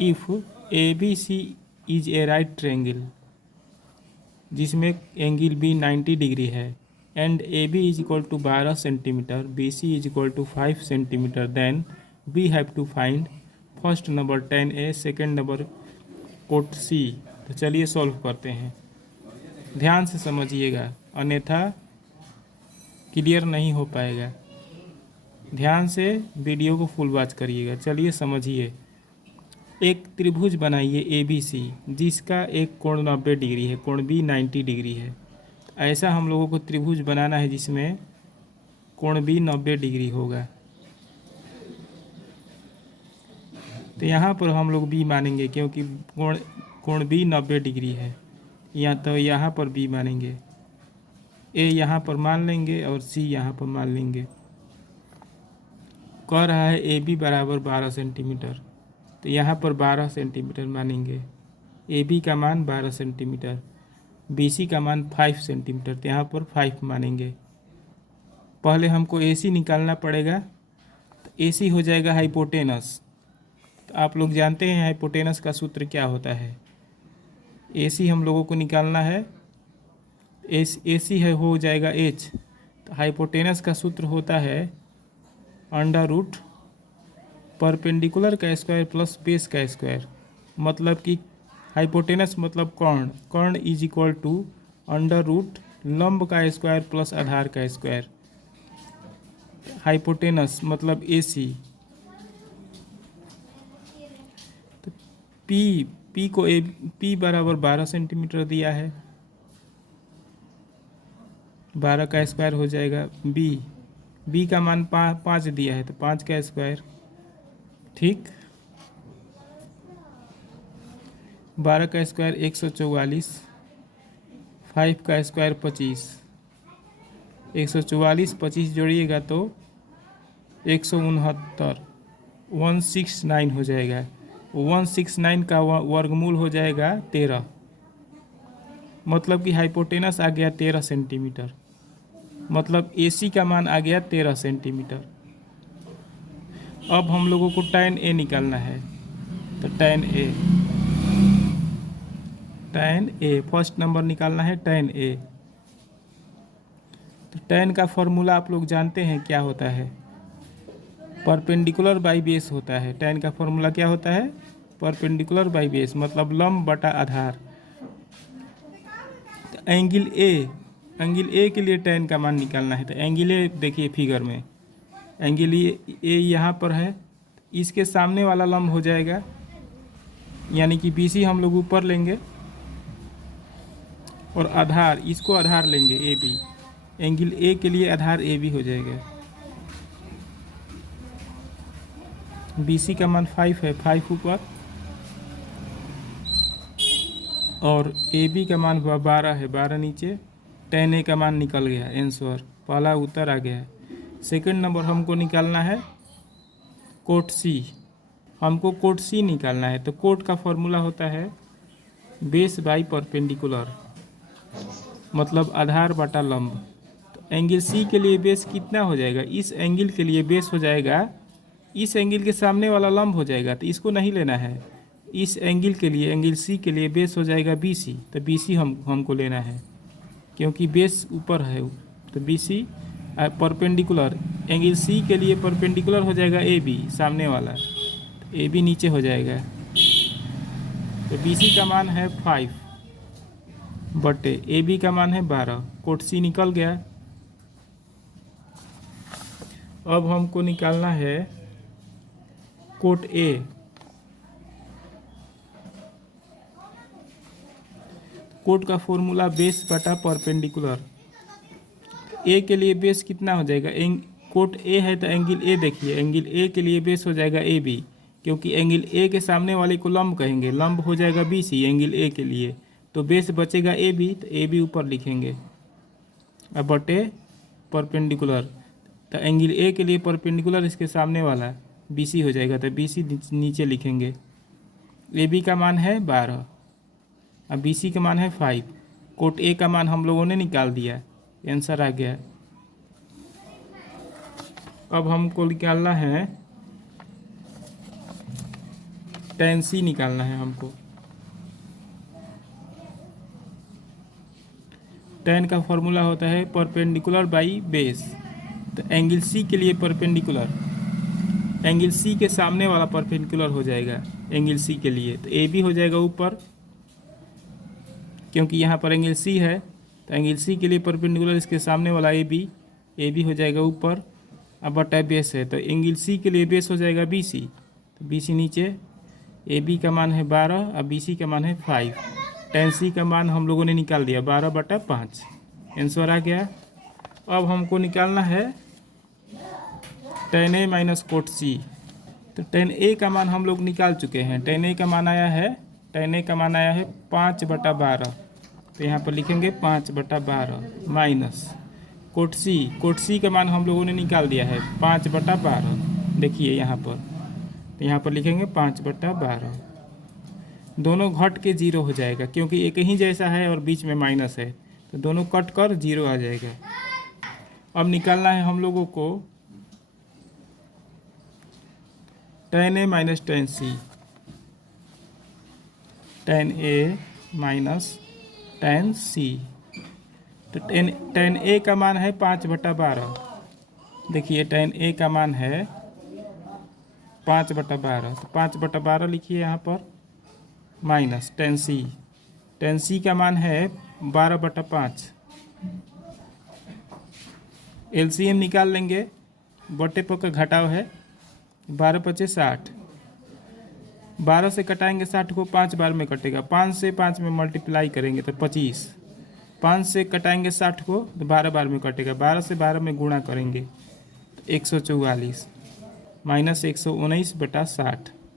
If A B C is a right triangle, जिसमें angle B 90 degree है, and A B is equal to 12 centimetre, B C is equal to 5 centimetre, then we have to find first number 10A, second number cot C. तो चलिए solve करते हैं। ध्यान से समझिएगा, अन्यथा क्लियर नहीं हो पाएगा। ध्यान से वीडियो को फुल वॉच करिएगा। चलिए समझिए। एक त्रिभुज बनाइए ए बी सी, जिसका एक कोण 90 डिग्री है, कोण बी 90 डिग्री है। ऐसा हम लोगों को त्रिभुज बनाना है जिसमें कोण बी 90 डिग्री होगा। तो यहाँ पर हम लोग बी मानेंगे, क्योंकि कोण बी 90 डिग्री है। तो यहाँ पर बी मानेंगे, ए यहाँ पर मान लेंगे और सी यहाँ पर मान लेंगे। कह रहा है ए बी बराबर 12 सेंटीमीटर, तो यहाँ पर 12 सेंटीमीटर मानेंगे। ए बी का मान 12 सेंटीमीटर, बी सी का मान 5 सेंटीमीटर, तो यहाँ पर 5 मानेंगे। पहले हमको ए सी निकालना पड़ेगा। तो ए सी हो जाएगा हाइपोटेनस। तो आप लोग जानते हैं हाइपोटेनस का सूत्र क्या होता है। ए सी हम लोगों को निकालना है, ए सी है हो जाएगा एच। तो हाइपोटेनस का सूत्र होता है अंडर रूट परपेंडिकुलर का स्क्वायर प्लस बेस का स्क्वायर। मतलब कि हाइपोटेनस मतलब कर्ण, कर्ण is equal to under root लंब का स्क्वायर प्लस आधार का स्क्वायर। हाइपोटेनस मतलब ए सी। तो पी को पी बराबर 12 सेंटीमीटर दिया है, 12 का स्क्वायर हो जाएगा। बी का मान 5 दिया है, तो 5 का स्क्वायर। ठीक, 12 का स्क्वायर 144, 5 का स्क्वायर 25, 144 25 जोड़िएगा तो 169, 169 हो जाएगा। 169 का वर्गमूल हो जाएगा 13। मतलब कि हाइपोटेनस आ गया 13 सेंटीमीटर। मतलब AC का मान आ गया 13 सेंटीमीटर। अब हम लोगों को tan A निकालना है। तो tan A फर्स्ट नंबर निकालना है tan A। तो tan का फॉर्मूला आप लोग जानते हैं क्या होता है, परपेंडिकुलर बाई बेस होता है। tan का फॉर्मूला क्या होता है, परपेंडिकुलर बाई बेस, मतलब लंब बटा आधार। तो एंगल ए के लिए tan का मान निकालना है। तो एंगल ए देखिए फिगर में, एंगल ए यहाँ पर है, इसके सामने वाला लंब हो जाएगा, यानी कि BC हम लोग ऊपर लेंगे और आधार, इसको आधार लेंगे AB। एंगल ए के लिए आधार AB हो जाएगा। BC का मान 5 है, 5 ऊपर, और AB का मान हुआ 12 है, 12 नीचे। tan A का मान निकल गया, आंसर पहला उत्तर आ गया। सेकंड नंबर हमको निकालना है कोट C। हमको कोट C निकालना है। तो कोट का फॉर्मूला होता है बेस बाई परपेंडिकुलर, मतलब आधार बटा लंब। तो एंगल C के लिए बेस कितना हो जाएगा, इस एंगल के लिए बेस हो जाएगा, इस एंगल के सामने वाला लंब हो जाएगा, तो इसको नहीं लेना है। इस एंगल के लिए, एंगल C के लिए बेस हो जाएगा BC। तो BC हमको लेना है, क्योंकि बेस ऊपर है। तो BC परपेंडिकुलर, एंगल C के लिए परपेंडिकुलर हो जाएगा AB सामने वाला, तो AB नीचे हो जाएगा। तो BC का मान है 5 बटे AB का मान है 12। कोट C निकल गया। अब हमको निकालना है कोट A। कोट का फॉर्मूला बेस बटा परपेंडिकुलर। ए के लिए बेस कितना हो जाएगा, कोट A है तो एंगल A देखिए, एंगल A के लिए बेस हो जाएगा AB, क्योंकि एंगल A के सामने वाले को लंब कहेंगे, लंब हो जाएगा BC एंगल A के लिए। तो बेस बचेगा AB, तो AB ऊपर लिखेंगे, अब बटे परपेंडिकुलर। तो एंगल A के लिए परपेंडिकुलर इसके सामने वाला BC हो जाएगा, तो BC नीचे लिखेंगे। AB का मान है 12, अब BC का मान है 5। कोट A का मान हम लोगों ने निकाल दिया, आंसर आ गया। अब हमको निकालना है tan c निकालना है हमको। tan का फॉर्मूला होता है परपेंडिकुलर बाई बेस। तो एंगल सी के लिए परपेंडिकुलर, एंगल सी के सामने वाला परपेंडिकुलर हो जाएगा एंगल सी के लिए। तो ए बी हो जाएगा ऊपर, क्योंकि यहाँ पर एंगल सी है तो एंगल सी के लिए परपेंडिकुलर इसके सामने वाला ए बी हो जाएगा ऊपर। अब बटा बेस है तो एंगल सी के लिए बेस हो जाएगा बी सी, तो बी सी नीचे, ए बी का मान है 12 और बी सी का मान है 5। tan सी का मान हम लोगों ने निकाल दिया 12/5, आंसर आ गया। अब हमको निकालना है tan a minus cot C. तो tan a का मान हम लोग निकाल चुके हैं। tan a का मान आया है 5/12। तो यहाँ पर लिखेंगे 5/12 माइनस कोट सी का मान हम लोगों ने निकाल दिया है 5/12। देखिए यहाँ पर, तो यहाँ पर लिखेंगे 5/12। दोनों घट के 0 हो जाएगा, क्योंकि एक ही जैसा है और बीच में माइनस है, तो दोनों कट कर 0 आ जाएगा। अब निकालना है हम लोगों को tan a minus tan c। tan a minus tan c। तो tan a का मान है 5/12। देखिए tan a का मान है 5/12, तो 5/12 लिखिए यहाँ पर, माइनस tan c का मान है 12/5। एलसीएम निकाल लेंगे, बटे पर का घटाव है, 12×5 = 60। 12 से कटाएंगे 60 को, 5 बार में कटेगा, 5 से 5 में मल्टीप्लाई करेंगे तो 25। 5 से कटाएंगे 60 को तो 12 बार में कटेगा, 12 से 12 में गुणा करेंगे तो 144 माइनस 119/60।